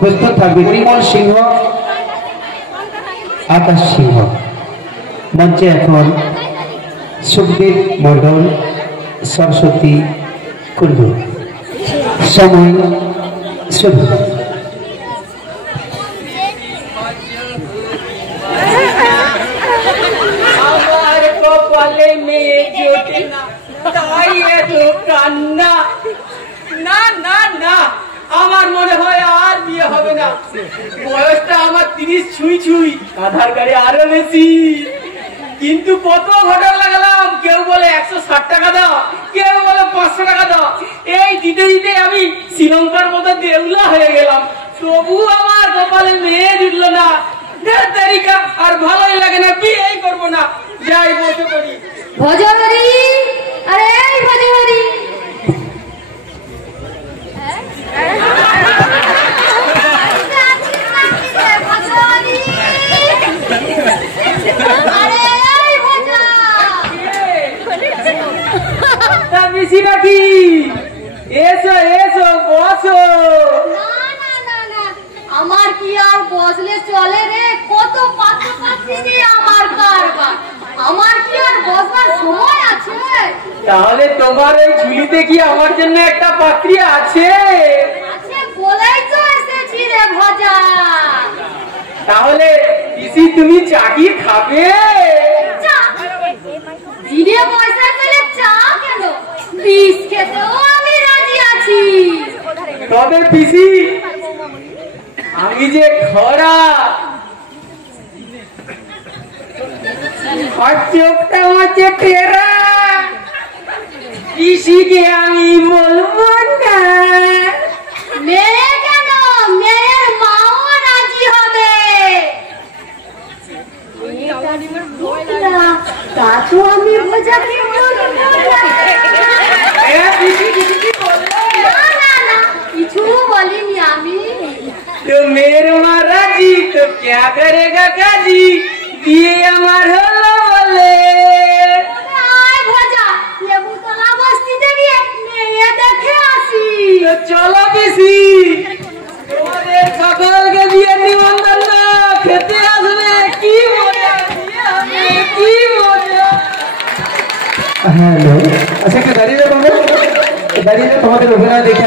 প্রস্তুত থাকবে পরিমল সিংহ, আকাশ সিংহ। মঞ্চে এখন সুখদেব মন্ডল, সরস্বতী কুণ্ডু। সময় শুরু। আমার কপালে মেয়ে জোটে না, তাই এত কান্না। না না না, আমার মনে হয় আর বিয়ে হবে না। বয়সটা আমার 30 ছুঁই ছুঁই, আধার কার্ডে আরো বেশি। কিন্তু কত ঘটক লাগালাম, কেউ বলে 160 টাকা দাও, কেউ বলে 500 টাকা দাও। এই দিতে দিতে আমি শ্রীলঙ্কার মতো দেউলা হয়ে গেলাম, তবু আমার কপালে মেয়ে জুটল না। তারিখা আর ভালোই লাগে না, বিয়েই করবো না। যাই বসে করি। ভজহরি, আরে এই ভজহরি, বেশি নাকি? এসো এসো বসো। আমার কি আর বসলে চলে রে? কত পাত্র পাচ্ছি রে আমার কারবার, আমার কি আর বসবার সময় আছে? তাহলে তোমার এই ঝুলিতে কি আমার জন্য একটা পাত্রী আছে? আছে বলেই তো এসেছি রে ভজা। তাহলে পিসি তুমি চা কি খাবে? দিনে পয়সা পেলে চা কেন, বিষ খেতেও আমি রাজি আছি। তবে পিসি আমি যে খরা, আর চোখটা হচ্ছে টেরা, পিসিকে আমি বলবো না। মেয়ে কেন, মেয়ের মাও রাজি হবে। তা তো আমি ভজাকে বলবো না। না না, কিছু বলিনি আমি। तो मेरे महाराजी तो क्या करेगा काजी, दिए আমার হলো বলে। আয় ভজা, লেবুতলা বস্তিতে গিয়ে মেয়ে দেখে আসি। তো চলো পিসি, তোমাদের সকলকে বিয়ে নিমন্ত্রণ খেতে আসবে। কি মজা, কি মজা। হ্যালো, আচ্ছা একটু দাঁড়িয়ে যাবো, দাঁড়িয়ে তোমাদের অভিনয় দেখে